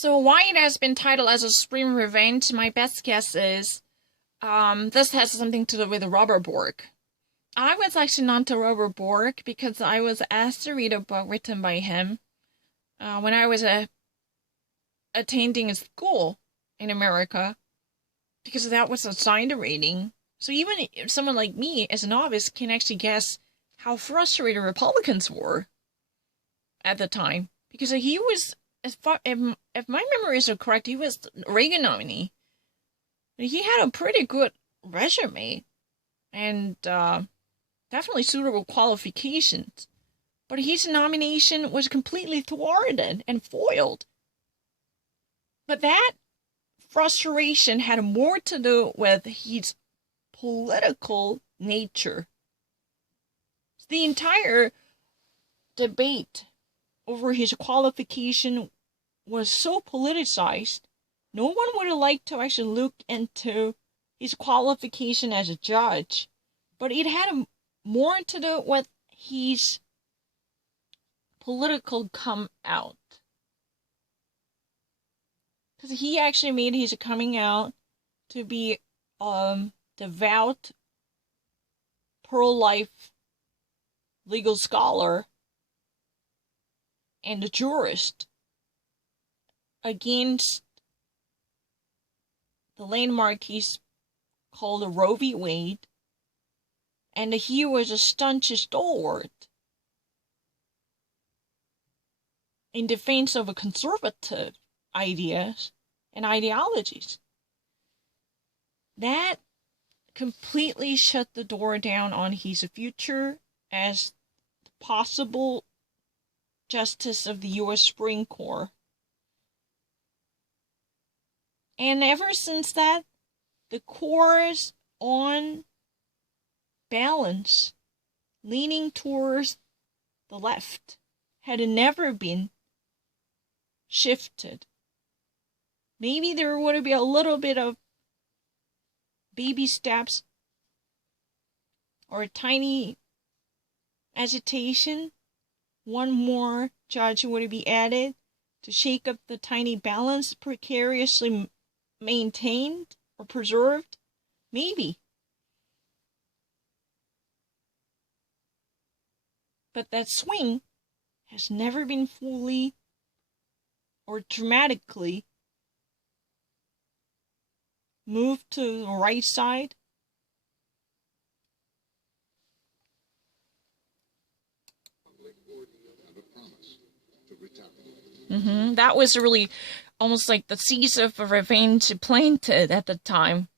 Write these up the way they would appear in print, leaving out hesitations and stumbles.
So why it has been titled as a Supreme Revenge, my best guess is this has something to do with Robert Bork. I was actually not to Robert Bork because I was asked to read a book written by him when I was attending a school in America, because that was assigned a reading. So even if someone like me, as a novice, can actually guess how frustrated Republicans were at the time, because he was, as far if my memory is correct, he was Reagan nominee. He had a pretty good resume and definitely suitable qualifications, but his nomination was completely thwarted and foiled. But that frustration had more to do with his political nature. The entire debate over his qualification was so politicized, no one would have liked to actually look into his qualification as a judge, but it had more to do with his political come out. Because he actually made his coming out to be devout, pro-life legal scholar and a jurist against the landmark he's called Roe v. Wade, and he was a staunch stalwart in defense of conservative ideas and ideologies. That completely shut the door down on his future as the possible justice of the U.S. Supreme Court. And ever since that, the course on balance, leaning towards the left, had never been shifted. Maybe there would be a little bit of baby steps or a tiny agitation. One more judge would be added to shake up the tiny balance precariously maintained or preserved. Maybe. But that swing has never been fully or dramatically moved to the right side. That was really almost like the seeds of revenge planted at the time.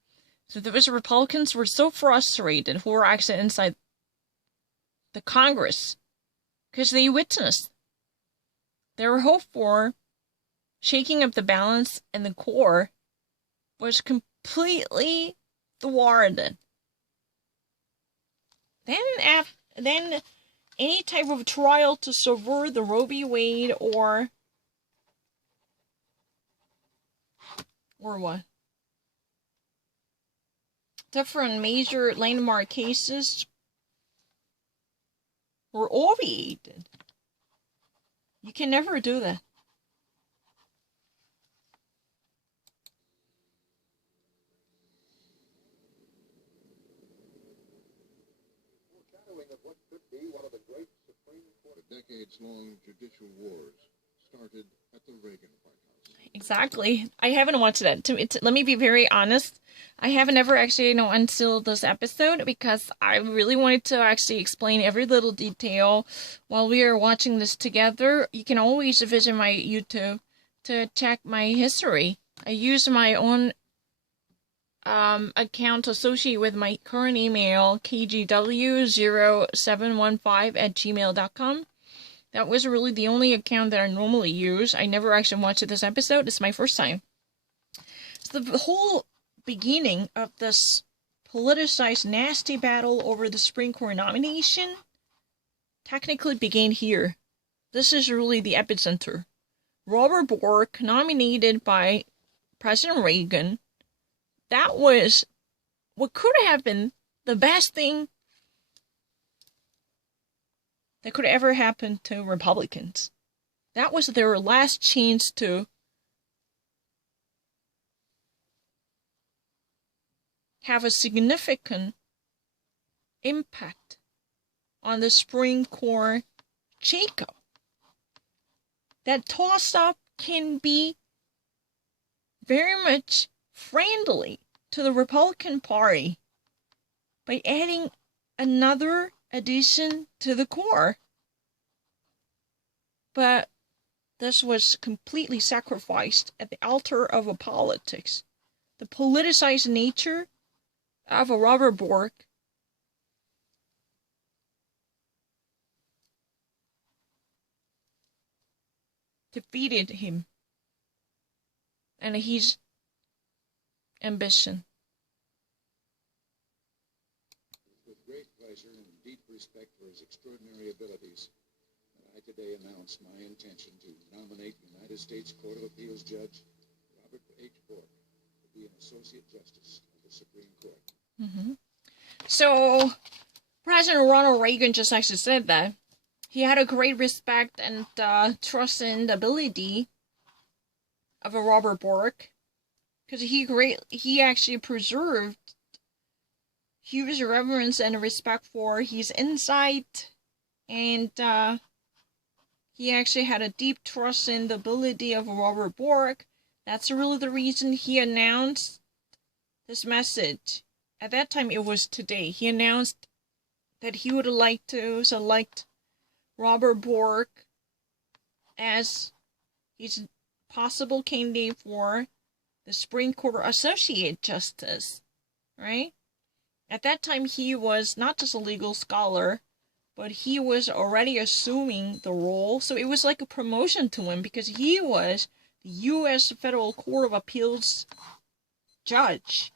So those Republicans were so frustrated who were actually inside the Congress because they witnessed their hope for shaking up the balance in the core was completely thwarted. Then any type of trial to subvert the Roe v. Wade or what? Different major landmark cases were obviated. You can never do that. Foreshadowing of what could be one of the great Supreme Court. The decades-long judicial wars started at the Reagan White House. Exactly. I haven't watched that. Let me be very honest. I haven't ever actually, until this episode, because I really wanted to actually explain every little detail while we are watching this together. You can always visit my YouTube to check my history. I use my own account associated with my current email, kgw0715@gmail.com. That was really the only account that I normally use. I never actually watched this episode. It's my first time. So the whole beginning of this politicized, nasty battle over the Supreme Court nomination technically began here. This is really the epicenter. Robert Bork, nominated by President Reagan, that was what could have been the best thing that could ever happen to Republicans. That was their last chance to have a significant impact on the Supreme Court Jacob. That toss-up can be very much friendly to the Republican Party by adding another addition to the core. But this was completely sacrificed at the altar of a politics. The politicized nature of a Robert Bork defeated him and his ambition. With great pleasure and deep respect for his extraordinary abilities, I today announce my intention to nominate United States Court of Appeals Judge Robert H. Bork to be an Associate Justice of the Supreme Court. Mm-hmm. So, President Ronald Reagan just actually said that. He had a great respect and trust in the ability of a Robert Bork, because he actually preserved huge reverence and respect for his insight, and he actually had a deep trust in the ability of Robert Bork. That's really the reason he announced this message. At that time, it was today. He announced that he would like to select Robert Bork as his possible candidate for the Supreme Court Associate Justice, right? At that time, he was not just a legal scholar, but he was already assuming the role, so it was like a promotion to him because he was the U.S. Federal Court of Appeals judge.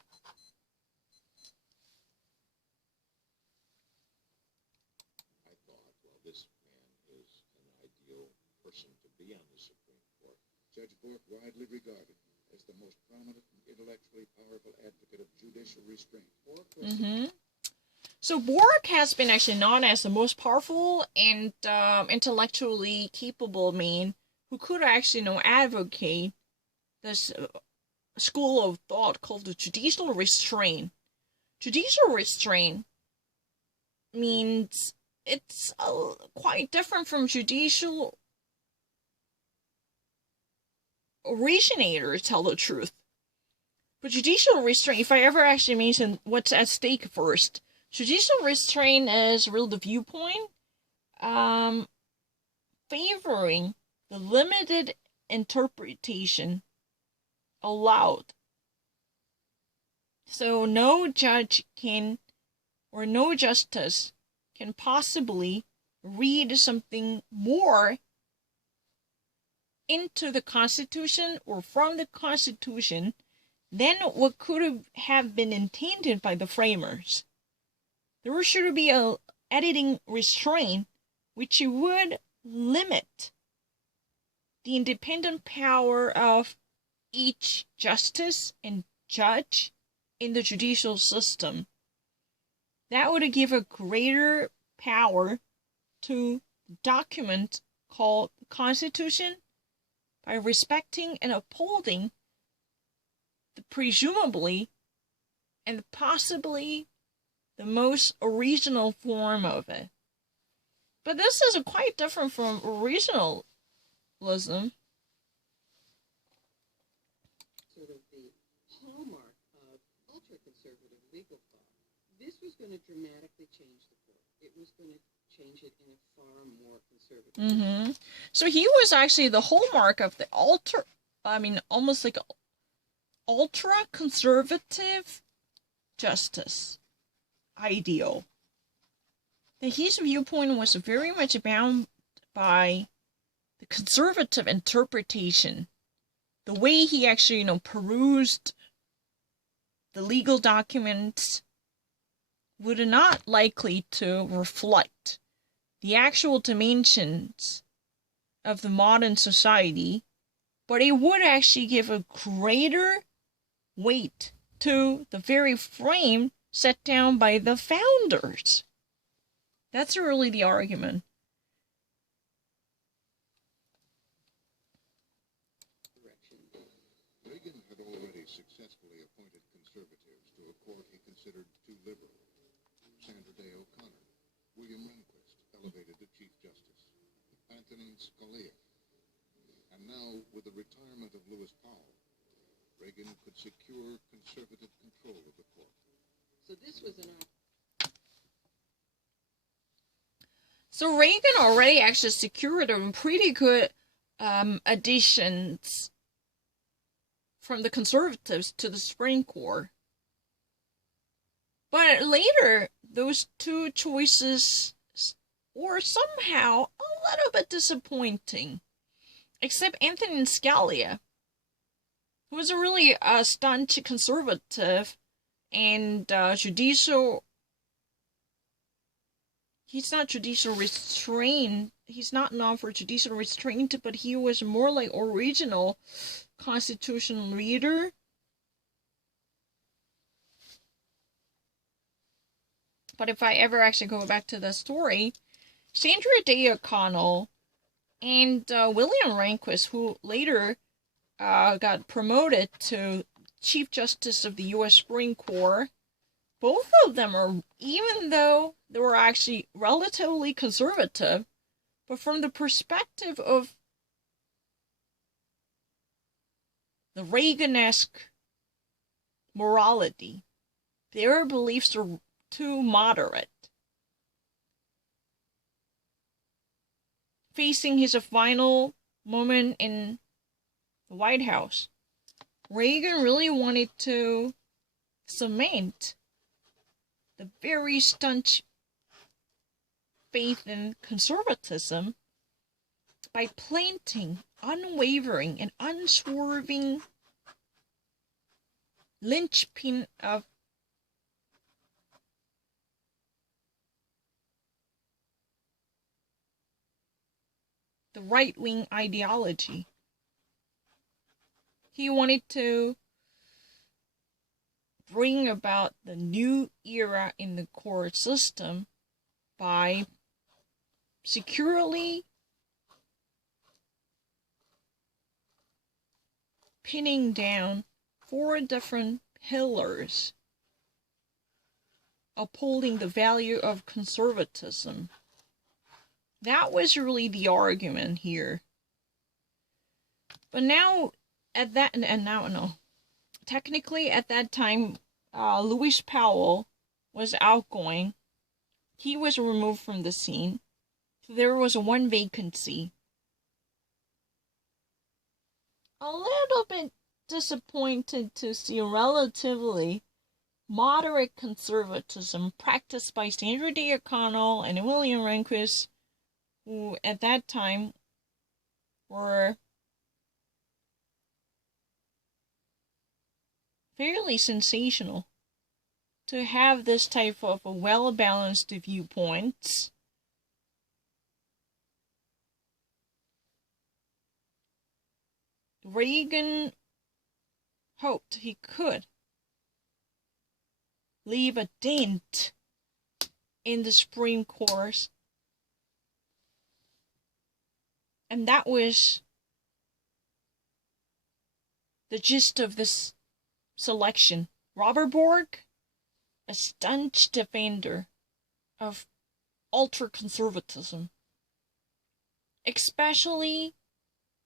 I thought, well, this man is an ideal person to be on the Supreme Court. Judge Bork, widely regarded as the most prominent and intellectually powerful advocate of judicial restraint. So Bork has been actually known as the most powerful and intellectually capable man who could actually, advocate this school of thought called the judicial restraint. Judicial restraint means it's quite different from judicial originator, to tell the truth. But judicial restraint, if I ever actually mention what's at stake first, judicial restraint is really the viewpoint favoring the limited interpretation allowed. So no judge can, or no justice can possibly read something more into the Constitution or from the Constitution than what could have been intended by the framers. There should be a editing restraint which would limit the independent power of each justice and judge in the judicial system. That would give a greater power to the document called the Constitution by respecting and upholding the presumably and possibly the most original form of it. But this is quite different from originalism. Sort of the hallmark of ultra-conservative legal thought. This was going to dramatically change the court. It was going to change it in a far more conservative way. So he was actually the hallmark of the almost like ultra-conservative justice ideal. That his viewpoint was very much bound by the conservative interpretation. The way he actually, perused the legal documents would not likely to reflect the actual dimensions of the modern society, but it would actually give a greater weight to the very frame set down by the founders. That's really the argument. Reagan had already successfully appointed conservatives to a court he considered too liberal. Sandra Day O'Connor, William Rehnquist, elevated to Chief Justice, Antonin Scalia. And now, with the retirement of Lewis Powell, Reagan could secure conservative control of the court. So this was an So Reagan already actually secured a pretty good additions from the conservatives to the Supreme Court. But later, those two choices were somehow a little bit disappointing. Except Antonin Scalia, who was a really staunch conservative and judicial. He's not judicial restraint. He's not known for judicial restraint, but he was more like original constitutional reader. But if I ever actually go back to the story, Sandra Day O'Connell and William Rehnquist, who later got promoted to Chief Justice of the U.S. Supreme Court, both of them are, even though they were actually relatively conservative, but from the perspective of the Reagan-esque morality, their beliefs are too moderate. Facing his final moment in the White House, Reagan really wanted to cement the very staunch faith in conservatism by planting unwavering and unswerving linchpin of the right-wing ideology. He wanted to bring about the new era in the court system by securely pinning down 4 different pillars upholding the value of conservatism. That was really the argument here. But now, technically at that time, Lewis Powell was outgoing. He was removed from the scene. So there was one vacancy. A little bit disappointed to see relatively moderate conservatism practiced by Sandra Day O'Connell and William Rehnquist, who at that time were fairly sensational. To have this type of a well-balanced viewpoints. Reagan hoped he could leave a dent in the Supreme Court. And that was the gist of this selection. Robert Bork, a staunch defender of ultra-conservatism, especially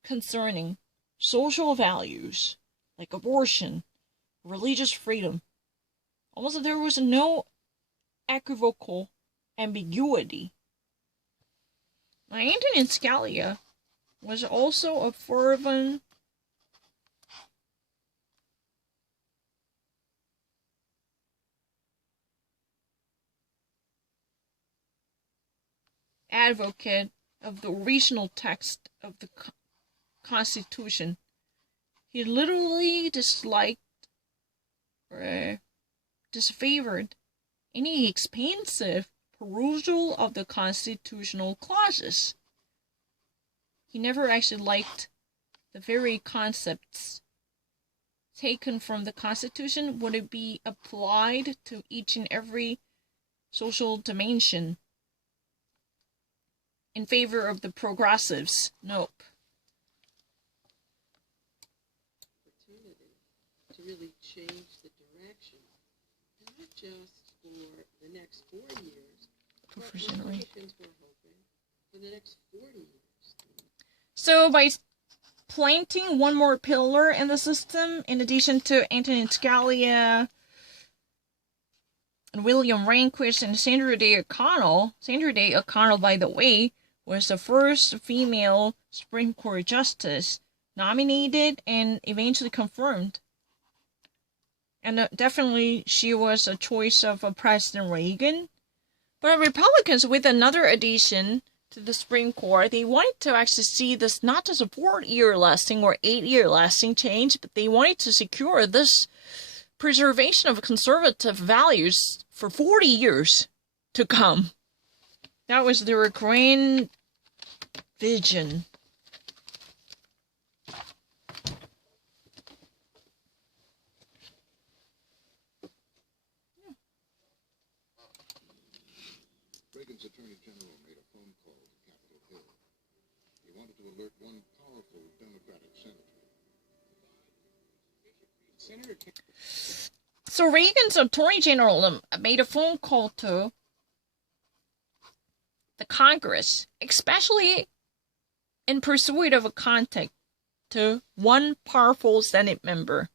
concerning social values like abortion, religious freedom. Almost there was no equivocal ambiguity. Now, Antonin Scalia was also a fervent advocate of the original text of the Constitution. He literally disliked or disfavored any expansive perusal of the constitutional clauses. He never actually liked the very concepts taken from the Constitution. Would it be applied to each and every social dimension? In favor of the progressives? Nope. opportunity to really change the direction, not just for the next 4 years, but Republicans were hoping for the next 40 years. So by planting one more pillar in the system, in addition to Antonin Scalia and William Rehnquist and Sandra Day O'Connell, by the way, was the first female Supreme Court justice nominated and eventually confirmed. And definitely she was a choice of President Reagan. But Republicans, with another addition to the Supreme Court, they wanted to actually see this not as a 4-year lasting or 8-year lasting change, but they wanted to secure this preservation of conservative values for 40 years to come. That was their grand vision. Reagan's Attorney General made a phone call to Capitol Hill. He wanted to alert one powerful Democratic senator. So Reagan's Attorney General made a phone call to the Congress, especially in pursuit of a contact to one powerful Senate member.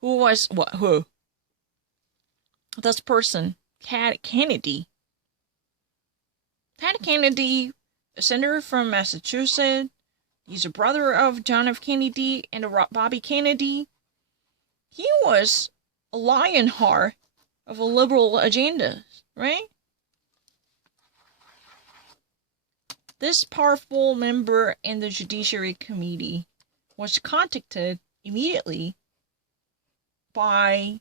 Who was what? Who? This person, Ted Kennedy. Ted Kennedy, a senator from Massachusetts. He's a brother of John F. Kennedy and Bobby Kennedy. He was a lionheart of a liberal agenda, right? This powerful member in the Judiciary Committee was contacted immediately by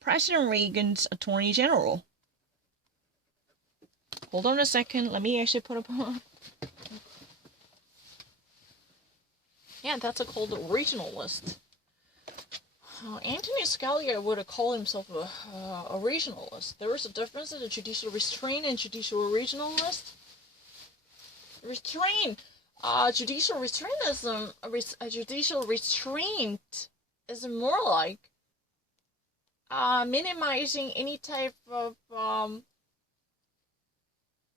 President Reagan's Attorney General. Hold on a second. Let me actually put up. Yeah, that's called the original list. Antonin Scalia would have called himself a regionalist. There is a difference in the judicial restraint and judicial originalist. Judicial restraint is more like minimizing any type of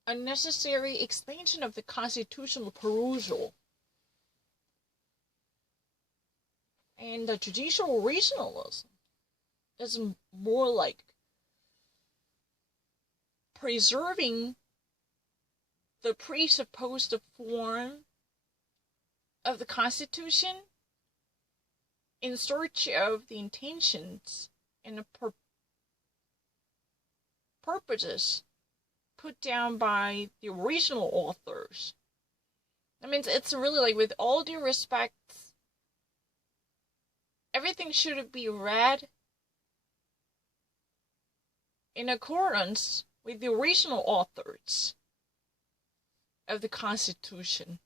unnecessary expansion of the constitutional perusal. And the judicial regionalism is more like preserving the presupposed form of the Constitution in search of the intentions and the purposes put down by the original authors. I mean, it's really like, with all due respect, everything should be read in accordance with the original authors of the Constitution.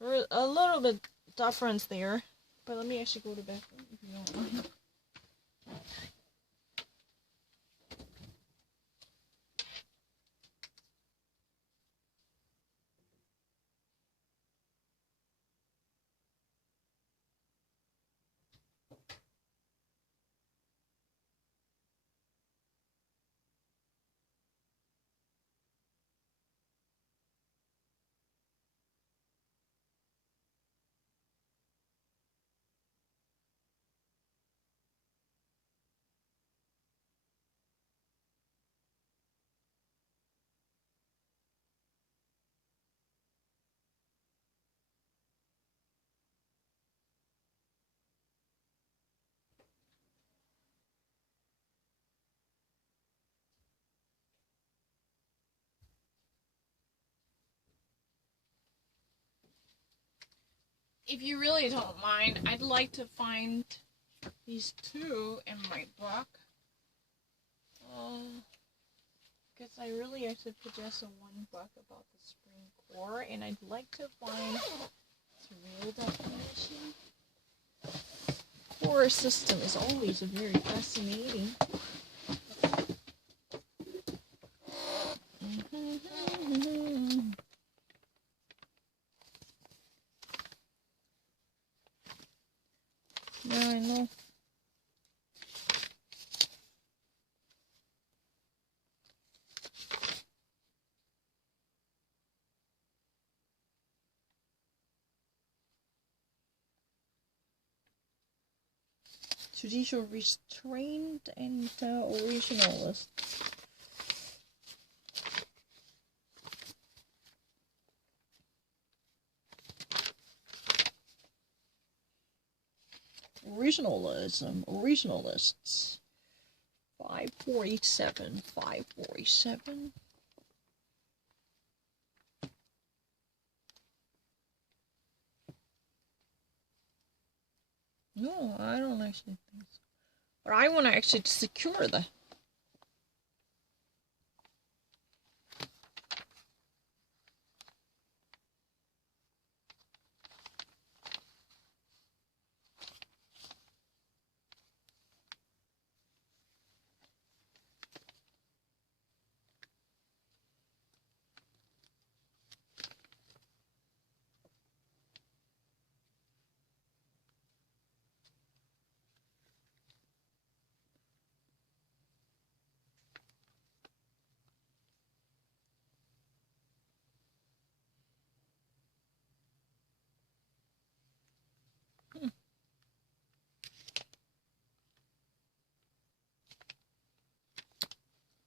There's a little bit difference there, but let me actually go to the bathroom if you don't mind. If you really don't mind, I'd like to find these two in my book. Because I really actually possess one book about the Supreme Court, and I'd like to find its real definition. Court system is always very fascinating. Yeah, I know. Judicial restraint and originalist. Originalists. 547. No, I don't actually think so. But I want to actually secure the...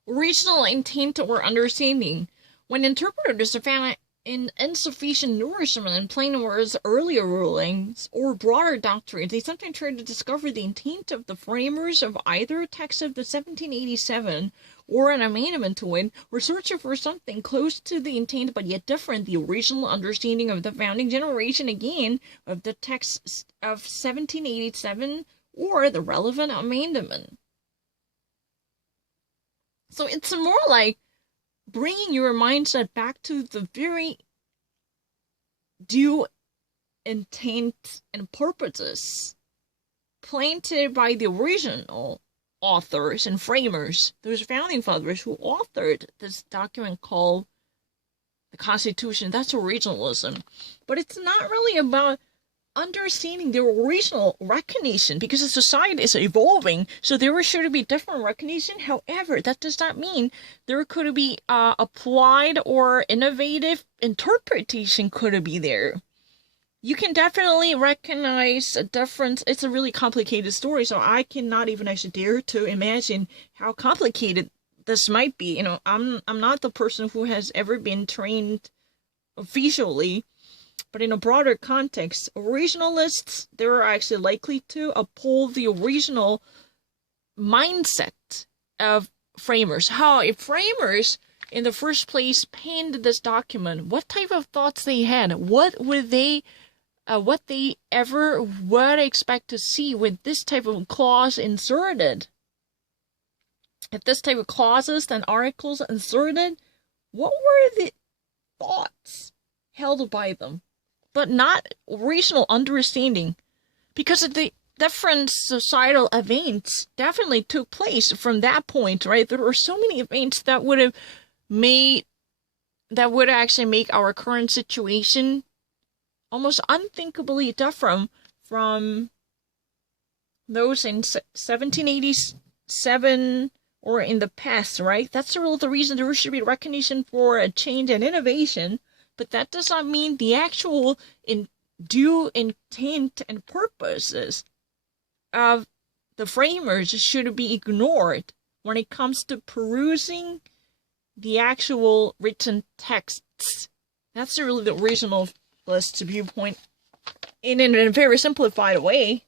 Regional intent or understanding. When interpreters have found insufficient nourishment in plain words, earlier rulings, or broader doctrines, they sometimes try to discover the intent of the framers of either a text of the 1787 or an amendment to it, or searching for something close to the intent but yet different, the original understanding of the founding generation again of the text of 1787 or the relevant amendment. So it's more like bringing your mindset back to the very due intent and purposes planted by the original authors and framers, those founding fathers who authored this document called the Constitution. That's originalism. But it's not really about understanding their original recognition, because the society is evolving, so there should be different recognition. However, that does not mean there could be applied or innovative interpretation could be there. You can definitely recognize a difference. It's a really complicated story, so I cannot even actually dare to imagine how complicated this might be. You know, I'm not the person who has ever been trained officially. But in a broader context, originalists, they're actually likely to uphold the original mindset of framers. How if framers in the first place penned this document, what type of thoughts they had, what they ever would expect to see with this type of clause inserted. If this type of clauses and articles inserted, what were the thoughts held by them? But not regional understanding, because of the different societal events definitely took place from that point, right? There were so many events that would actually make our current situation almost unthinkably different from those in 1787 or in the past, right? That's the reason there should be recognition for a change and innovation. But that does not mean the actual due intent and purposes of the framers should be ignored when it comes to perusing the actual written texts. That's really the originalist viewpoint in a very simplified way.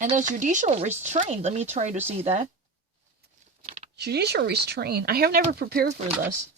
And the judicial restraint, let me try to see that. Judicial restraint. I have never prepared for this.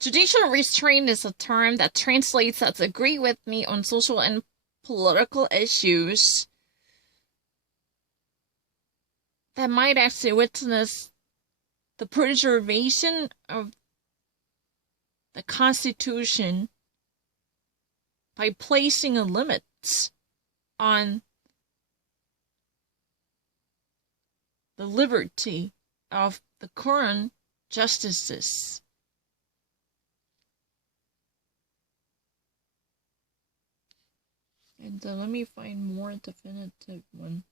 Judicial restraint is a term that translates as agree with me on social and political issues that might actually witness the preservation of the Constitution by placing a limit on the liberty of the current justices. And let me find more definitive one.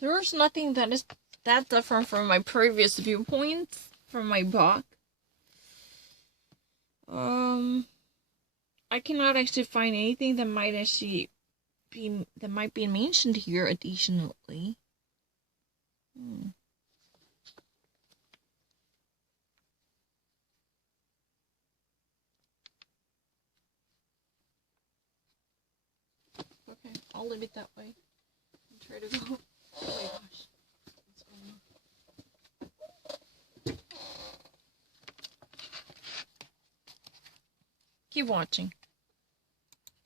There's nothing that is that different from my previous viewpoints from my book. I cannot actually find anything that might actually be mentioned here additionally. Okay, I'll leave it that way. And try to go. Oh my gosh. Keep watching.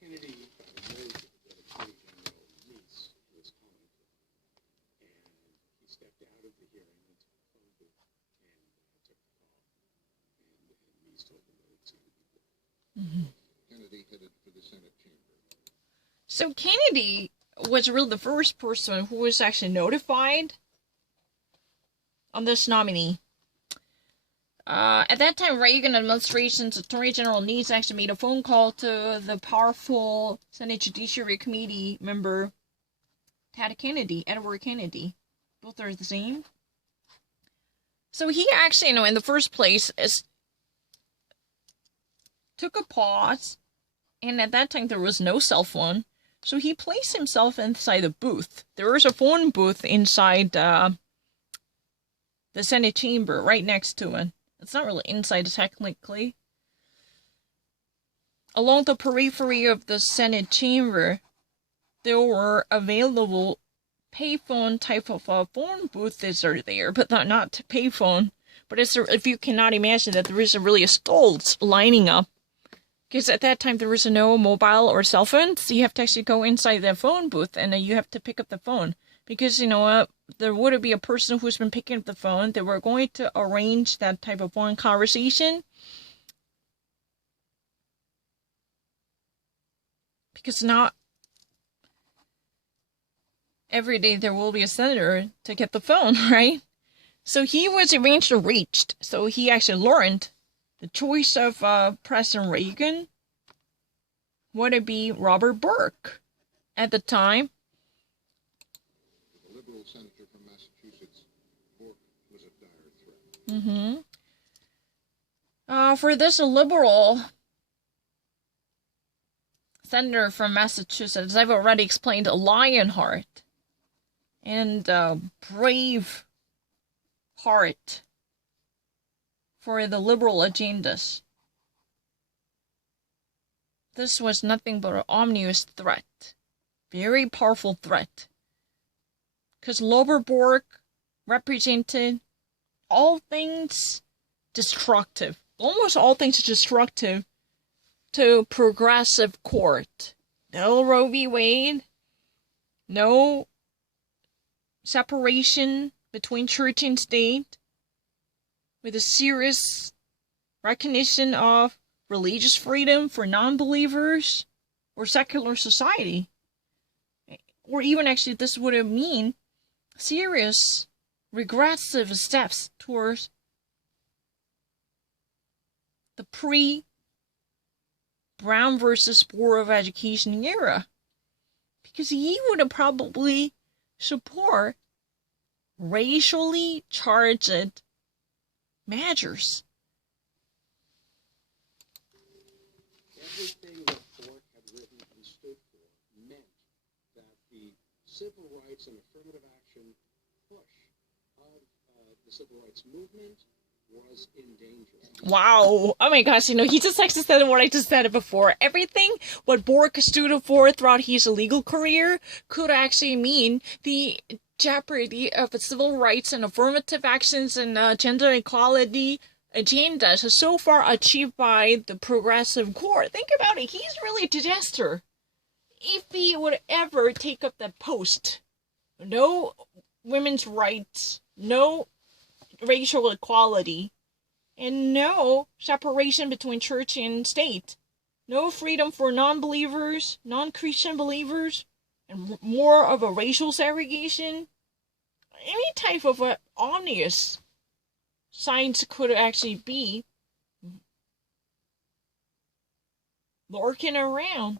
Kennedy noted that Attorney General Meese was calling him, and he stepped out of the hearing into the phone booth and took the call. And Meese told him that it sounded good. Kennedy headed for the Senate chamber. So Kennedy was really the first person who was actually notified on this nominee. At that time, Reagan administration's Attorney General Meese actually made a phone call to the powerful Senate Judiciary Committee member, Edward Kennedy. Both are the same. So he actually, in the first place, took a pause, and at that time there was no cell phone, so he placed himself inside a booth. There was a phone booth inside the Senate chamber, right next to it. It's not really inside technically. Along the periphery of the Senate chamber, there were available payphone type of phone booths are there, but not payphone. But if you cannot imagine that there is really a stalls lining up, because at that time there was no mobile or cell phone, so you have to actually go inside the phone booth and you have to pick up the phone. Because, there would be a person who's been picking up the phone. They were going to arrange that type of phone conversation. Because not every day there will be a senator to get the phone, right? So he was eventually reached. So he actually learned the choice of President Reagan would be Robert Burke at the time. The liberal senator from Massachusetts, Burke was a dire threat. For this liberal senator from Massachusetts. I've already explained Lionheart and Brave Heart for the liberal agendas. This was nothing but an ominous threat. Very powerful threat. Because Loberborg represented all things destructive. Almost all things destructive to progressive court. No Roe v. Wade. No separation between church and state. With a serious recognition of religious freedom for non-believers or secular society. Or even actually this would mean serious regressive steps towards the pre-Brown versus Board of Education era. Because he would have probably support racially charged measures. Everything that Bork had written and stood for meant that the civil rights and affirmative action push of the civil rights movement was in danger. Wow. Oh my gosh, he just actually said what I just said before. Everything what Bork stood for throughout his legal career could actually mean the jeopardy of civil rights and affirmative actions and gender equality agendas so far achieved by the progressive court. Think about it. He's really a disaster. If he would ever take up that post, no women's rights, no racial equality, and no separation between church and state, no freedom for non-believers, non-Christian believers, and more of a racial segregation, any type of ominous signs could actually be lurking around.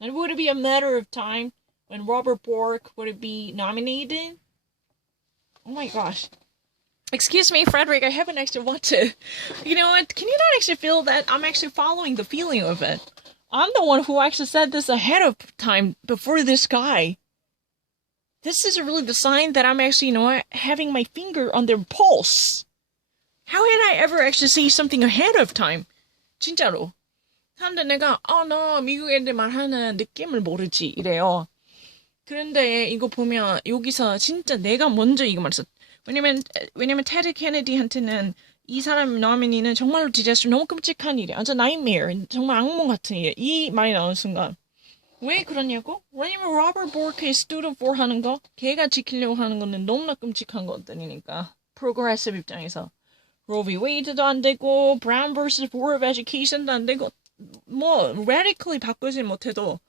And would it be a matter of time when Robert Bork would be nominated? Oh my gosh. Excuse me, Frederick, I haven't actually watched. You know what? Can you not actually feel that I'm actually following the feeling of it? I'm the one who actually said this ahead of time before this guy. This is really the sign that I'm actually, having my finger on their pulse. How had I ever actually say something ahead of time? 진짜로. 사람들 내가 나 미국 애들 말하는 느낌을 모르지 이래요. 그런데 이거 보면 여기서 진짜 내가 먼저 이거 말했어. 왜냐면 테드 케네디한테는 이 사람 노미니는 정말로 디자스터 너무 끔찍한 일이야. 완전 나이메어. 정말 악몽 같은 일이야. 이 말이 나오는 순간. 왜 그러냐고? 왜냐면 로버트 보르크의 스튜드 4 하는 거, 걔가 지키려고 하는 거는 너무나 끔찍한 것들이니까. 프로그레시브 입장에서. Roe v. Wade도 안 되고, Brown vs. Board of Education도 안 되고, radically 바꾸지 못해도,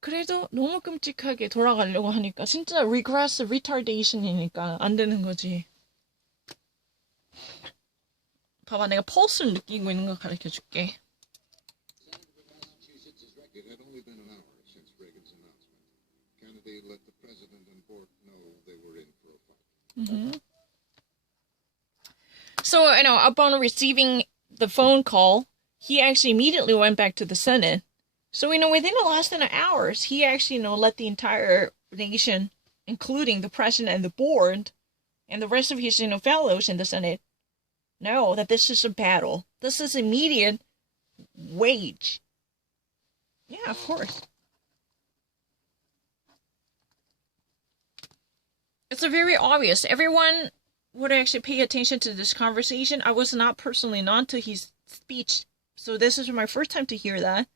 그래도 너무 끔찍하게 돌아가려고 하니까, 진짜 regressive retardation이니까 안 되는 거지. 봐봐, 내가 펄스를 느끼고 있는 거 가르쳐 줄게. It had only been an hour since Reagan's announcement. Kennedy let the president and Bork know they were in for a fight. Mm-hmm. So, upon receiving the phone call, he actually immediately went back to the Senate. So, within less than an hour, he actually, let the entire nation, including the president and the board, and the rest of his, fellows in the Senate, know that this is a battle. This is immediate wage. Yeah, of course. It's a very obvious. Everyone would actually pay attention to this conversation. I was not personally on to his speech, so this is my first time to hear that.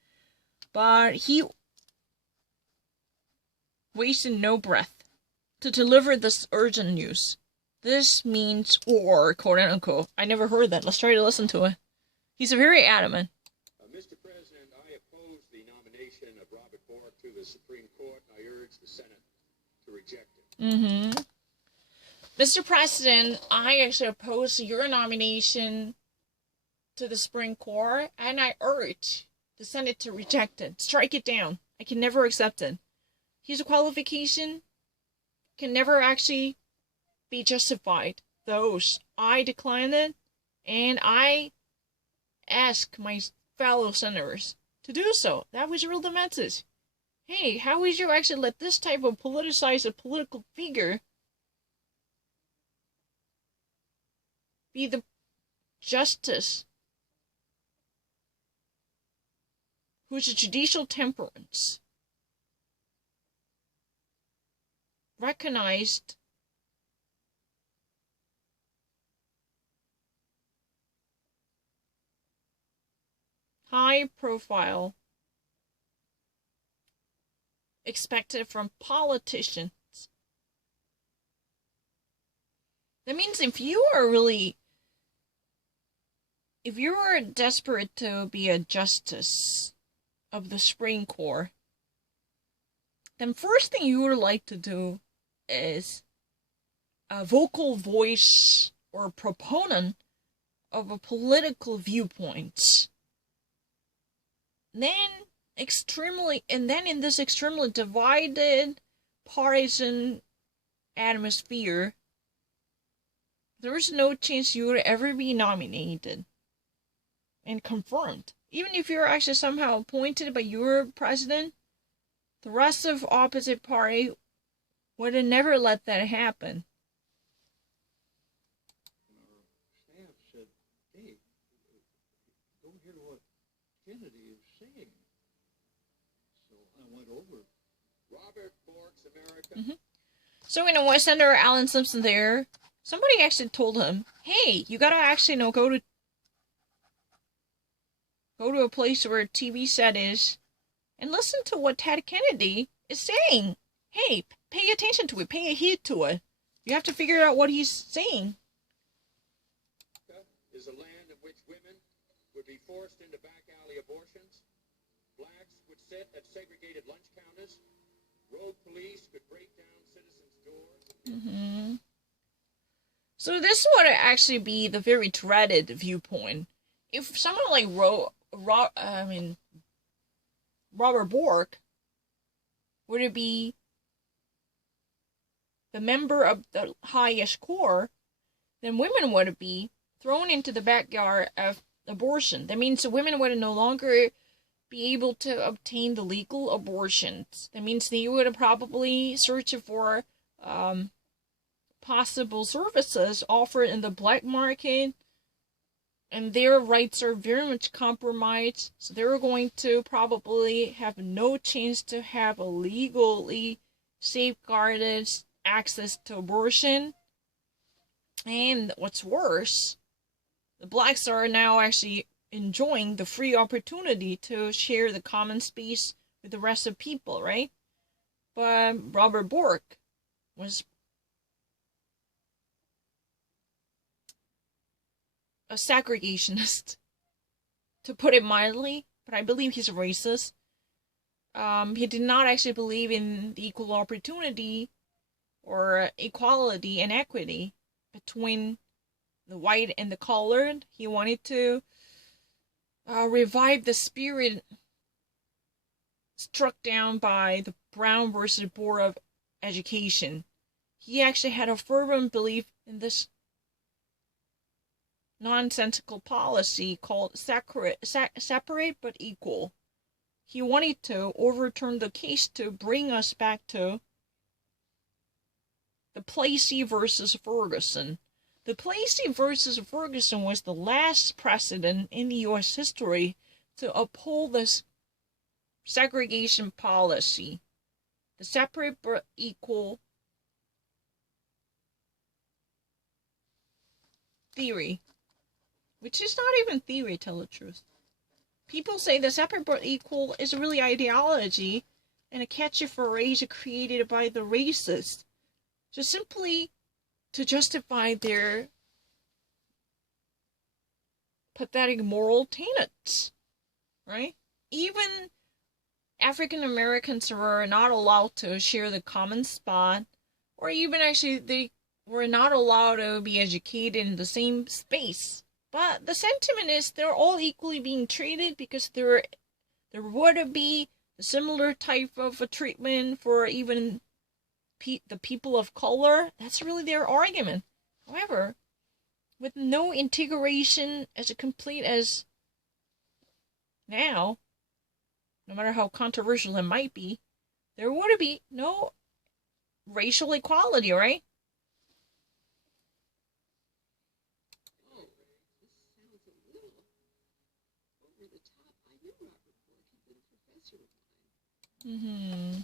But he wasted no breath to deliver this urgent news. This means war, quote unquote. I never heard that. Let's try to listen to it. He's very adamant. Mr. President, I oppose the nomination of Robert Bork to the Supreme Court. I urge the Senate to reject it. Mr. President, I actually oppose your nomination to the Supreme Court, and I urge the Senate to reject it. Strike it down. I can never accept it. His qualification can never actually be justified. Those, I decline it, and I ask my fellow senators to do so. That was really the message. Hey, how would you actually let this type of politicized a political figure be the justice who's a judicial temperance, recognized high profile, expected from politicians. That means if you are desperate to be a justice of the Supreme Court, then first thing you would like to do is a vocal voice or a proponent of a political viewpoint. Then in this extremely divided, partisan atmosphere, there's no chance you would ever be nominated and confirmed. Even if you're actually somehow appointed by your president, the rest of opposite party would have never let that happen. Our staff said, hey, go hear what Kennedy is saying. So I went over. Robert Bork's America. Mm-hmm. So, when Senator Alan Simpson there, somebody actually told him, hey, you gotta actually go to a place where a TV set is and listen to what Ted Kennedy is saying. Hey, pay attention to it. Pay heed to it. You have to figure out what he's saying. Is a land in which women would be forced into back alley abortions. Blacks would sit at segregated lunch counters. Rogue police could break down citizens' doors. Mm-hmm. So this would actually be the very dreaded viewpoint. If someone like Robert Bork were to be the member of the highest court, then women would be thrown into the backyard of abortion. That means the women would no longer be able to obtain the legal abortions. That means they would probably search for possible services offered in the black market, and their rights are very much compromised, so they're going to probably have no chance to have a legally safeguarded access to abortion. And what's worse, the blacks are now actually enjoying the free opportunity to share the common space with the rest of people, right? But Robert Bork was a segregationist, to put it mildly, but I believe he's a racist. He did not actually believe in the equal opportunity or equality and equity between the white and the colored. He wanted to revive the spirit struck down by the Brown versus Board of Education. He actually had a fervent belief in this nonsensical policy called separate but equal. He wanted to overturn the case to bring us back to the Plessy versus Ferguson. The Plessy versus Ferguson was the last precedent in the U.S. history to uphold this segregation policy, the separate but equal theory, which is not even theory, tell the truth. People say the separate but equal is really ideology and a catchy phrase created by the racists, just simply to justify their pathetic moral tenets, right? Even African Americans were not allowed to share the common spot, or even actually they were not allowed to be educated in the same space. But the sentiment is they're all equally being treated because there would be a similar type of a treatment for even the people of color. That's really their argument. However, with no integration as complete as now, no matter how controversial it might be, there would be no racial equality, right? Oh, this sounds a little over the top. I knew Robert Bork. He'd been a professor of mine. Mm-hmm.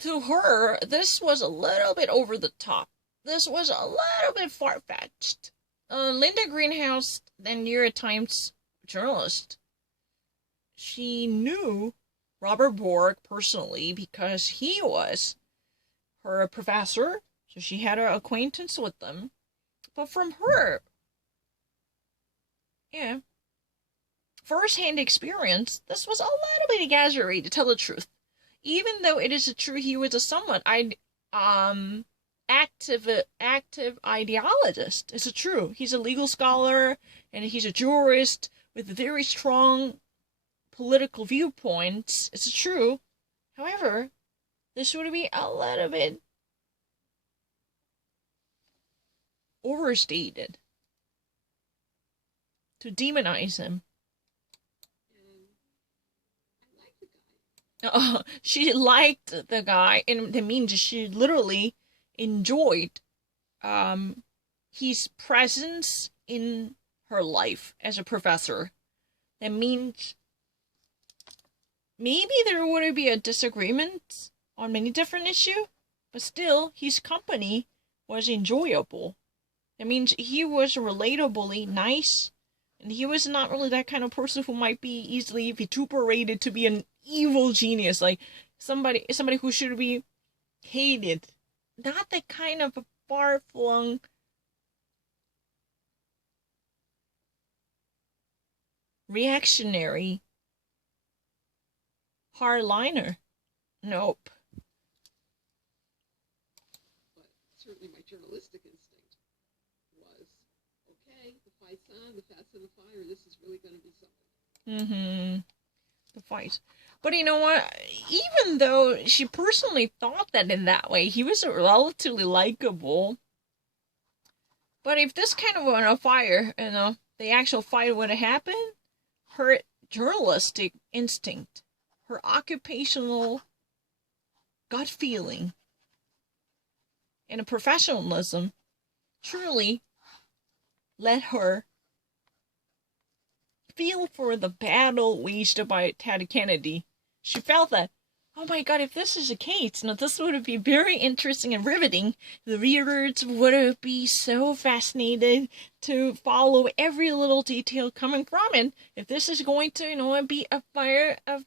To her, this was a little bit over the top. This was a little bit far-fetched. Linda Greenhouse, the New York Times journalist, she knew Robert Bork personally because he was her professor, so she had an acquaintance with them. But from her, yeah, first-hand experience, this was a little bit exaggerated, to tell the truth. Even though it is true he was a somewhat active ideologist. It's true. He's a legal scholar and he's a jurist with very strong political viewpoints. It's true. However, this would be a little bit overstated to demonize him. She liked the guy, and that means she literally enjoyed his presence in her life as a professor. That means maybe there would be a disagreement on many different issues, but still his company was enjoyable. That means he was relatably nice, and he was not really that kind of person who might be easily vituperated to be an evil genius, like somebody who should be hated. Not that kind of a far-flung reactionary hardliner. Nope. But certainly my journalistic instinct was, okay, the fight's on, the fat's in the fire, this is really going to be something. Mm-hmm. The fight. But you know what? Even though she personally thought that in that way, he was relatively likable. But if this kind of went on fire, the actual fight would have happened, her journalistic instinct, her occupational gut feeling, and a professionalism truly let her feel for the battle waged by Ted Kennedy. She felt that, oh my god, if this is the case, this would be very interesting and riveting. The readers would be so fascinated to follow every little detail coming from it. If this is going to, be a fire of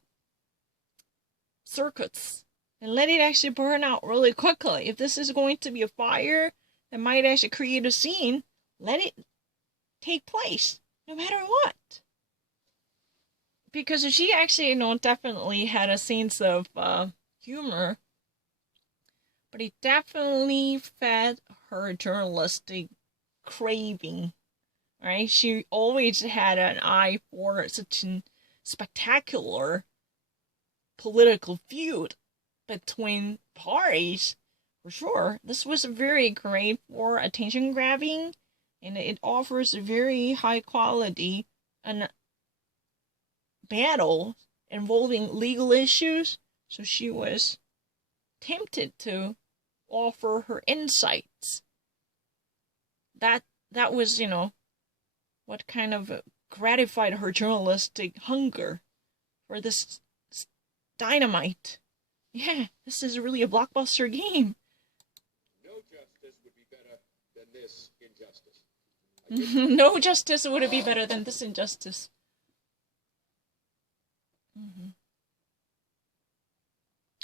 circuits, and let it actually burn out really quickly. If this is going to be a fire that might actually create a scene, let it take place, no matter what. Because she actually, definitely had a sense of humor, but it definitely fed her journalistic craving, right? She always had an eye for such a spectacular political feud between parties, for sure. This was very great for attention grabbing, and it offers a very high quality and battle involving legal issues, so she was tempted to offer her insights. That was, what kind of gratified her journalistic hunger for this dynamite. Yeah, this is really a blockbuster game. No justice would be better than this injustice. No justice would be better than this injustice. Mm-hmm.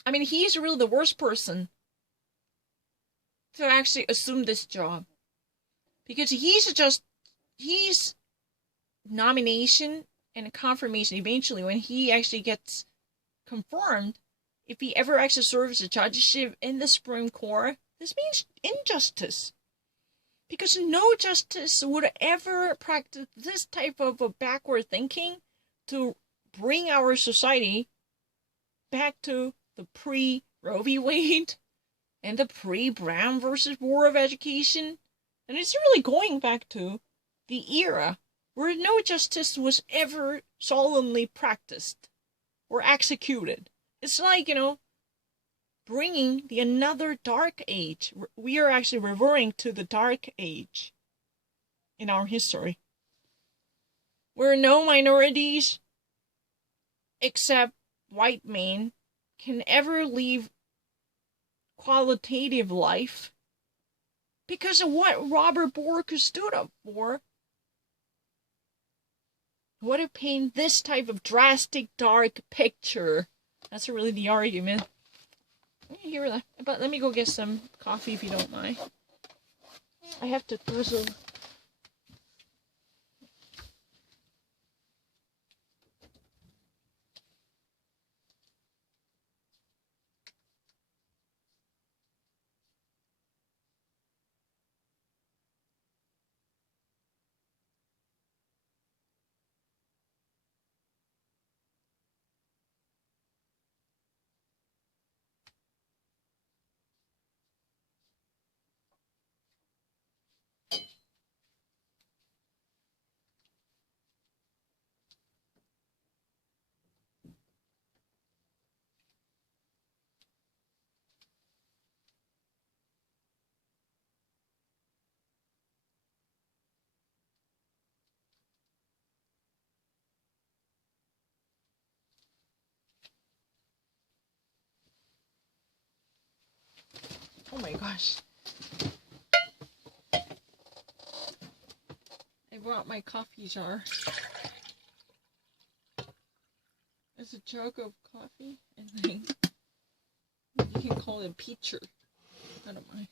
I mean, he's really the worst person to actually assume this job. Because he's nomination and confirmation eventually, when he actually gets confirmed, if he ever actually serves a judgeship in the Supreme Court, this means injustice. Because no justice would ever practice this type of a backward thinking to bring our society back to the pre-Roe v. Wade and the pre-Brown versus Board of Education. And it's really going back to the era where no justice was ever solemnly practiced. were executed. It's like, bringing the another dark age. We are actually referring to the dark age in our history, where no minorities except white men can ever live qualitative life because of what Robert Bork stood up for. What to paint this type of drastic dark picture. That's really the argument. Here, but let me go get some coffee if you don't mind. I have to guzzle. Oh my gosh. I brought my coffee jar. It's a jug of coffee, and then you can call it a pitcher. I don't mind.